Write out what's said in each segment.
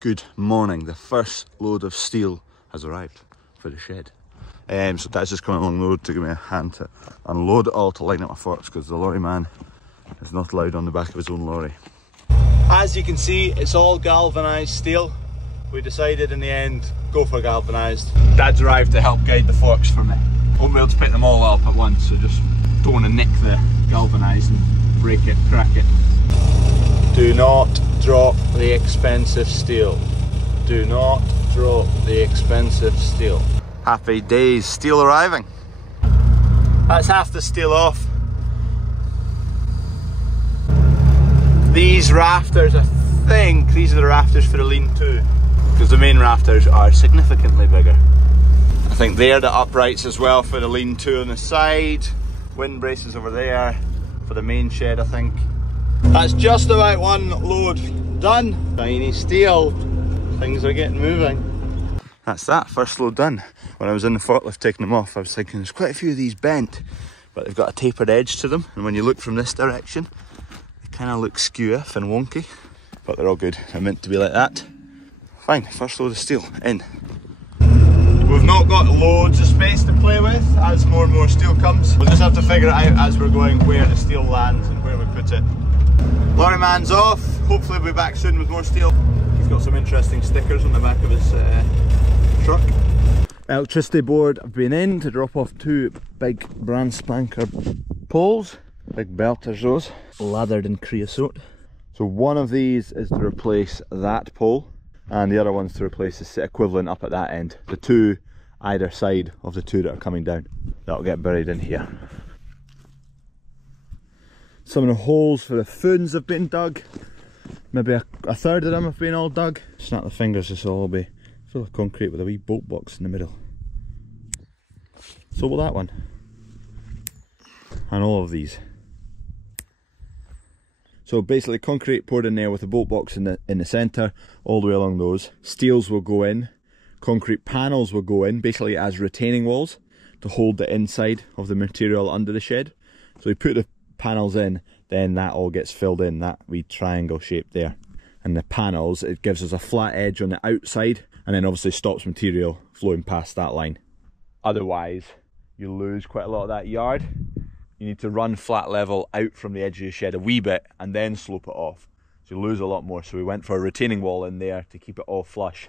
Good morning. The first load of steel has arrived for the shed. So Dad's just coming along the road to give me a hand to unload it all to line up my forks because the lorry man is not allowed on the back of his own lorry. As you can see, it's all galvanised steel. We decided in the end, go for galvanised. Dad's arrived to help guide the forks for me. Won't be able to pick them all up at once, so just don't want to nick the galvanised and break it, crack it. Do not drop the expensive steel. Do not drop the expensive steel. Happy days, steel arriving. That's half the steel off. These rafters, I think these are the rafters for the lean-to, because the main rafters are significantly bigger. I think they're the uprights as well for the lean-to on the side. Wind braces over there for the main shed, I think. That's just about one load done. Tiny steel. Things are getting moving. That's that, first load done. When I was in the forklift taking them off, I was thinking there's quite a few of these bent, but they've got a tapered edge to them. And when you look from this direction, they kind of look skew-iff and wonky, but they're all good. They're meant to be like that. Fine, first load of steel in. We've not got loads of space to play with as more and more steel comes. We'll just have to figure it out as we're going where the steel lands and where we put it. Lorry man's off, hopefully we'll be back soon with more steel. He's got some interesting stickers on the back of his truck. Electricity board I've been in to drop off two big brand spanker poles. Big belters those, lathered in creosote. So one of these is to replace that pole and the other one's to replace the equivalent up at that end. The two either side of the two that are coming down. That'll get buried in here. Some of the holes for the foons have been dug. Maybe a third of them have been all dug. Snap the fingers, this will all be full of concrete with a wee bolt box in the middle. So will that one. And all of these. So basically concrete poured in there with a bolt box in the centre, all the way along those. Steels will go in, concrete panels will go in, basically as retaining walls to hold the inside of the material under the shed. So we put the panels in, then that all gets filled in, that wee triangle shape there. And the panels, it gives us a flat edge on the outside and then obviously stops material flowing past that line. Otherwise, you lose quite a lot of that yard. You need to run flat level out from the edge of your shed a wee bit and then slope it off. So you lose a lot more. So we went for a retaining wall in there to keep it all flush.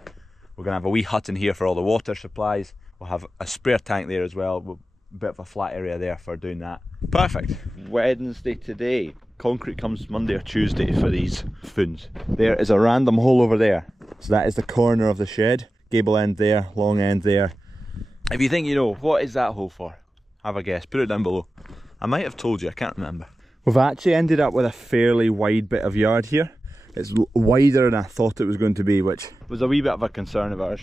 We're going to have a wee hut in here for all the water supplies. We'll have a spare tank there as well. A bit of a flat area there for doing that. Perfect. Wednesday today. Concrete comes Monday or Tuesday for these foons. There is a random hole over there. So that is the corner of the shed. Gable end there, long end there. If you think you know, what is that hole for? Have a guess, put it down below. I might have told you, I can't remember. We've actually ended up with a fairly wide bit of yard here. It's wider than I thought it was going to be, which was a wee bit of a concern of ours.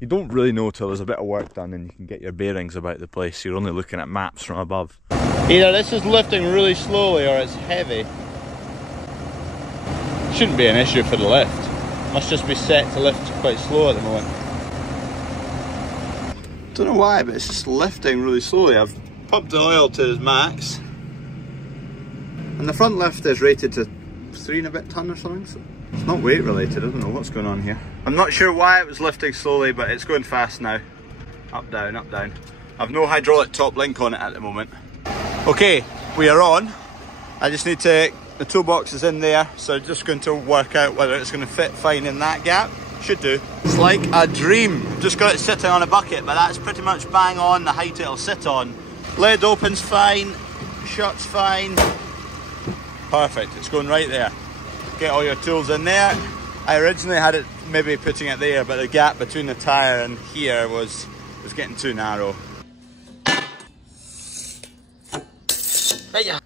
You don't really know till there's a bit of work done and you can get your bearings about the place. You're only looking at maps from above. Either this is lifting really slowly or it's heavy. Shouldn't be an issue for the lift. Must just be set to lift quite slow at the moment. Don't know why, but it's just lifting really slowly. I've pumped the oil to its max. And the front lift is rated to 3 and a bit ton or something. So it's not weight related, I don't know what's going on here. I'm not sure why it was lifting slowly, but it's going fast now. Up, down, up, down. I've no hydraulic top link on it at the moment. Okay, we are on. I just need to, the toolbox is in there, so I'm just going to work out whether it's going to fit fine in that gap. Should do. It's like a dream. Just got it sitting on a bucket, but that's pretty much bang on the height it'll sit on. Lid opens fine, shuts fine. Perfect, it's going right there. Get all your tools in there. I originally had it maybe putting it there, but the gap between the tyre and here was getting too narrow. Hiya.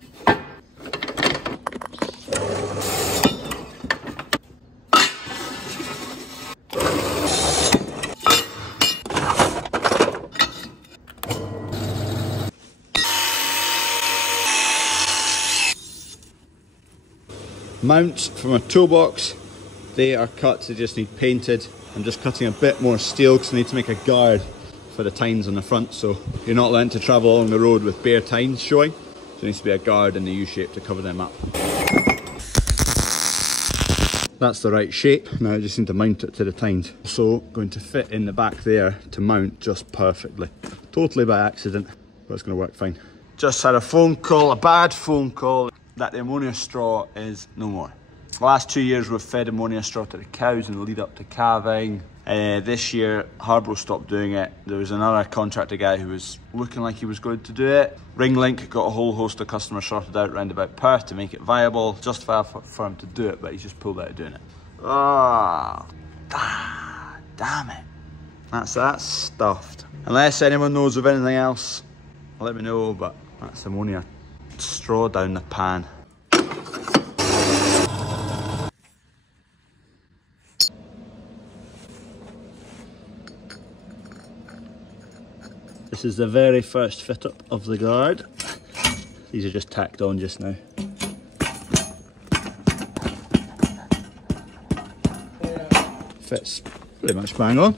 Mounts from a toolbox, they are cut, they just need painted. I'm just cutting a bit more steel because I need to make a guard for the tines on the front, so you're not allowed to travel along the road with bare tines showing. So there needs to be a guard in the U-shape to cover them up. That's the right shape. Now I just need to mount it to the tines. So going to fit in the back there to mount just perfectly. Totally by accident, but it's going to work fine. Just had a phone call, a bad phone call, that the ammonia straw is no more. The last 2 years we've fed ammonia straw to the cows in the lead up to calving. This year Harborough stopped doing it. There was another contractor guy who was looking like he was going to do it. Ringlink got a whole host of customers sorted out round about Perth to make it viable, justify for him to do it, but he's just pulled out of doing it. Ah, damn it. That's that stuffed. Unless anyone knows of anything else, let me know, but that's ammonia straw down the pan. This is the very first fit up of the guard. These are just tacked on just now. Fits pretty much bang on.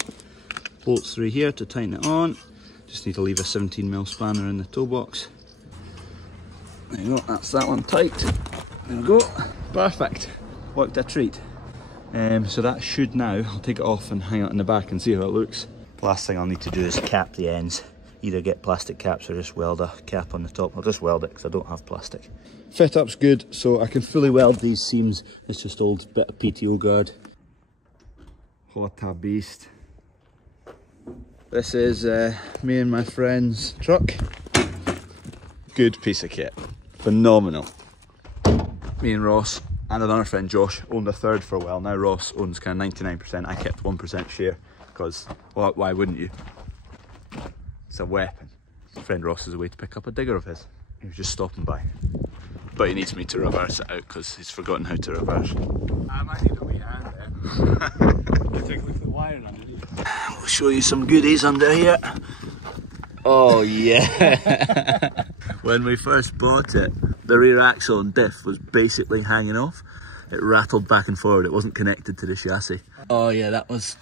Bolts through here to tighten it on. Just need to leave a 17mm spanner in the toe box. There you go, that's that one tight. There we go, perfect. Worked a treat. So that should now, I'll take it off and hang it in the back and see how it looks. Last thing I'll need to do is cap the ends. Either get plastic caps or just weld a cap on the top. I'll just weld it because I don't have plastic. Fit up's good, so I can fully weld these seams. It's just old bit of PTO guard. What a beast. This is me and my friend's truck. Good piece of kit. Phenomenal. Me and Ross and another friend Josh owned a third for a while. Now Ross owns kind of 99%. I kept 1% share because, well, why wouldn't you? It's a weapon. Friend Ross is away to pick up a digger of his. He was just stopping by. But he needs me to reverse it out because he's forgotten how to reverse. I might need a wee hand there. You take a look at the wiring underneath. We'll show you some goodies under here. Oh yeah. When we first bought it, the rear axle and diff was basically hanging off. It rattled back and forward. It wasn't connected to the chassis. Oh yeah, that was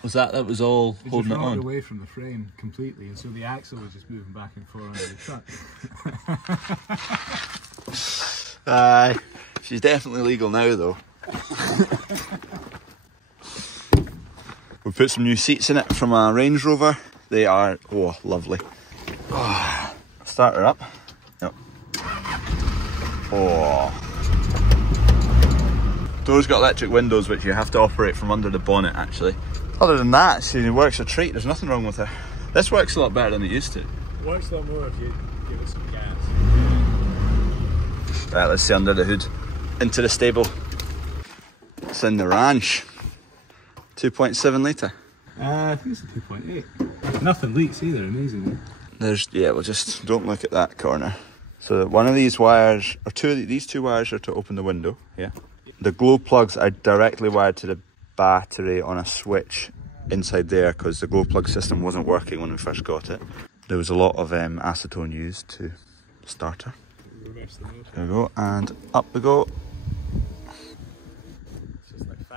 all holding it on. Away from the frame completely, and so the axle was just moving back and forth under the truck. Aye, she's definitely legal now though. We put some new seats in it from a Range Rover. They are, oh, lovely. Oh, start her up. Yep. Oh. Door's got electric windows which you have to operate from under the bonnet actually. Other than that, she works a treat, there's nothing wrong with her. This works a lot better than it used to. It works a lot more if you give it some gas. Right, let's see under the hood. Into the stable. It's in the ranch. 2.7 litre. I think it's a 2.8. Nothing leaks either, amazingly. Yeah, well just don't look at that corner. So one of these wires, or these two wires are to open the window, yeah. The glow plugs are directly wired to the battery on a switch inside there because the glow plug system wasn't working when we first got it. There was a lot of acetone used to start her. There we go, and up we go.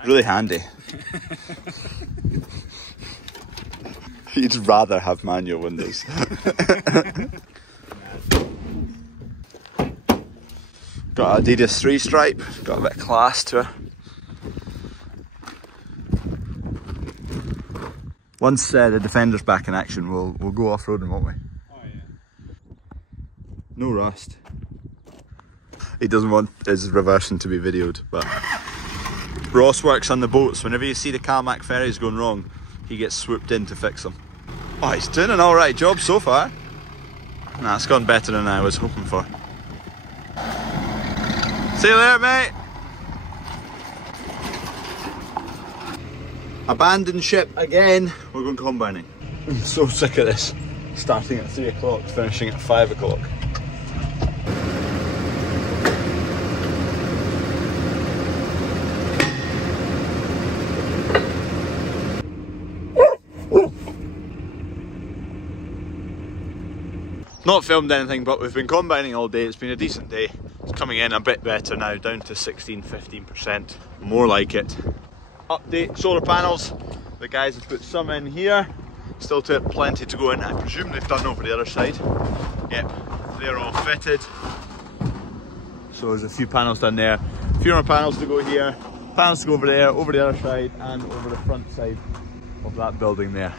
Really handy. You'd rather have manual windows. Got Adidas 3 stripe, got a bit of class to her. Once the Defender's back in action, we'll go off-roading, won't we? Oh yeah. No rust. He doesn't want his reversing to be videoed, but Ross works on the boats. Whenever you see the Calmac ferries going wrong, he gets swooped in to fix them. Oh, he's doing an alright job so far. Nah, it's gone better than I was hoping for. See you later, mate. Abandoned ship again. We're going combining. I'm so sick of this. Starting at 3 o'clock, finishing at 5 o'clock. Not filmed anything, but we've been combining all day. It's been a decent day. It's coming in a bit better now, down to 16–15%, more like it. Update, solar panels. The guys have put some in here. Still plenty to go in. I presume they've done over the other side. Yep, they're all fitted. So there's a few panels down there. A few more panels to go here. Panels to go over there, over the other side, and over the front side of that building there.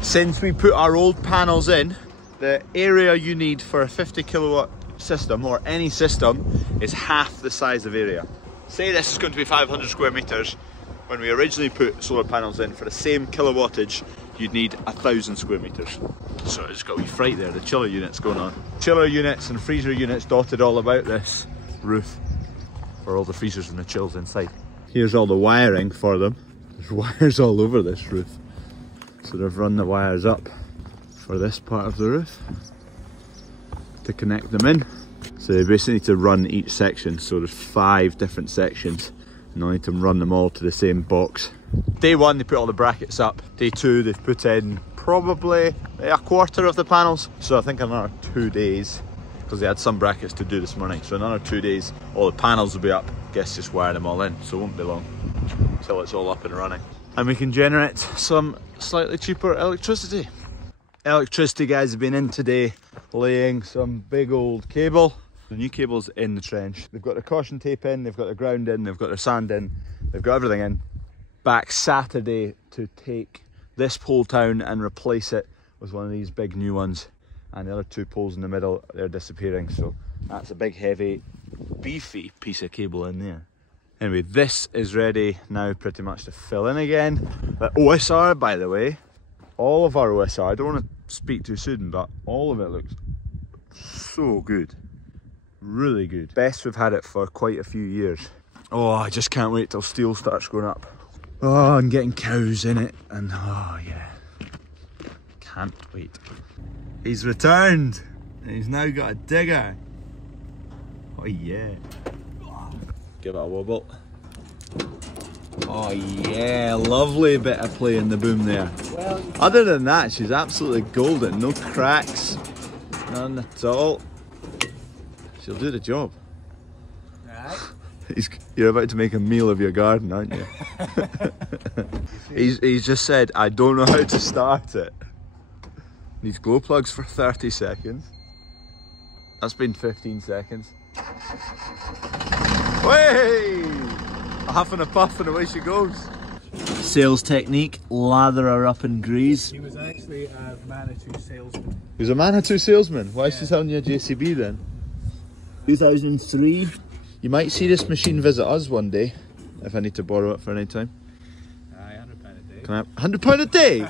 Since we put our old panels in, the area you need for a 50 kilowatt system, or any system, is half the size of area. Say this is going to be 500 square meters. When we originally put solar panels in, for the same kilowattage, you'd need 1,000 square meters. So it's got a wee fright there, the chiller units going on. Chiller units and freezer units dotted all about this roof for all the freezers and the chills inside. Here's all the wiring for them. There's wires all over this roof. So they've run the wires up for this part of the roof to connect them in. So they basically need to run each section. So there's 5 different sections, and they'll need to run them all to the same box. Day 1 they put all the brackets up. Day 2 they've put in probably a quarter of the panels. So I think another 2 days, because they had some brackets to do this morning. So another 2 days all the panels will be up. Guess just wire them all in, so it won't be long until it's all up and running. And we can generate some slightly cheaper electricity. Electricity guys have been in today laying some big old cable. The new cable's in the trench. They've got their caution tape in, they've got their ground in, they've got their sand in, they've got everything in. Back Saturday to take this pole down and replace it with one of these big new ones. And the other 2 poles in the middle, they're disappearing. So that's a big, heavy, beefy piece of cable in there. Anyway, this is ready now pretty much to fill in again. The OSR, by the way, all of our OSR, I don't want to speak too soon, but all of it looks so good. Really good. Best we've had it for quite a few years. Oh, I just can't wait till steel starts going up. Oh, and getting cows in it, and oh yeah. Can't wait. He's returned, and he's now got a digger. Oh yeah. Give it a wobble. Oh yeah, lovely bit of play in the boom there. Well, other than that, she's absolutely golden. No cracks, none at all. She'll do the job. Right. You're about to make a meal of your garden, aren't you? he's just said, I don't know how to start it. Needs glow plugs for 30 seconds. That's been 15 seconds. Way! A huff and a puff and away she goes. Sales technique, lather her up in grease. He was actually a Manitou salesman. He was a Manitou salesman? Why is she selling you a JCB then? 2003. You might see this machine visit us one day, if I need to borrow it for any time. Aye, £100 a day. Can I have £100 a day?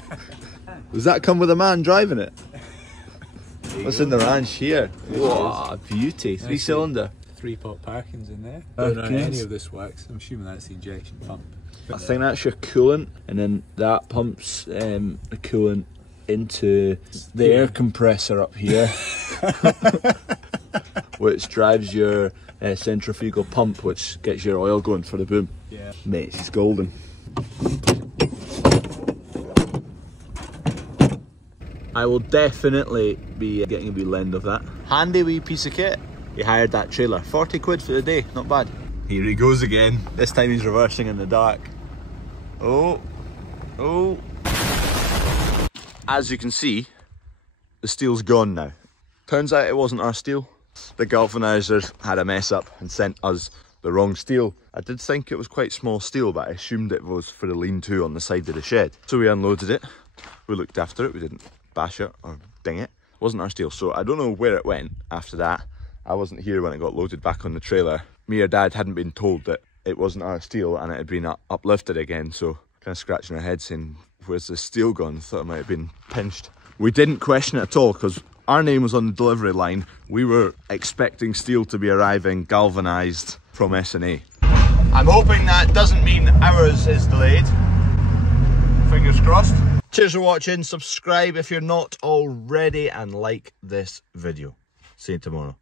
Does that come with a man driving it? What's in the ranch here? Wow, beauty. 3-cylinder. 3-pot Parkins in there. Don't know how any of this works. I'm assuming that's the injection pump. I think that's your coolant, and then that pumps the coolant into the air compressor up here, which drives your centrifugal pump, which gets your oil going for the boom. Yeah. Mate, she's golden. I will definitely be getting a wee lend of that. Handy wee piece of kit. He hired that trailer. 40 quid for the day, not bad. Here he goes again. This time he's reversing in the dark. Oh, oh. As you can see, the steel's gone now. Turns out it wasn't our steel. The galvanizers had a mess up and sent us the wrong steel. I did think it was quite small steel, but I assumed it was for the lean-to on the side of the shed. So we unloaded it, we looked after it, we didn't bash it or ding it. It wasn't our steel, so I don't know where it went after that. I wasn't here when it got loaded back on the trailer. Me or Dad hadn't been told that it wasn't our steel and it had been uplifted again, so kind of scratching our heads saying, where's the steel gone? Thought it might have been pinched. We didn't question it at all because our name was on the delivery line. We were expecting steel to be arriving galvanized from S&A. I'm hoping that doesn't mean ours is delayed. Fingers crossed. Cheers for watching. Subscribe if you're not already and like this video. See you tomorrow.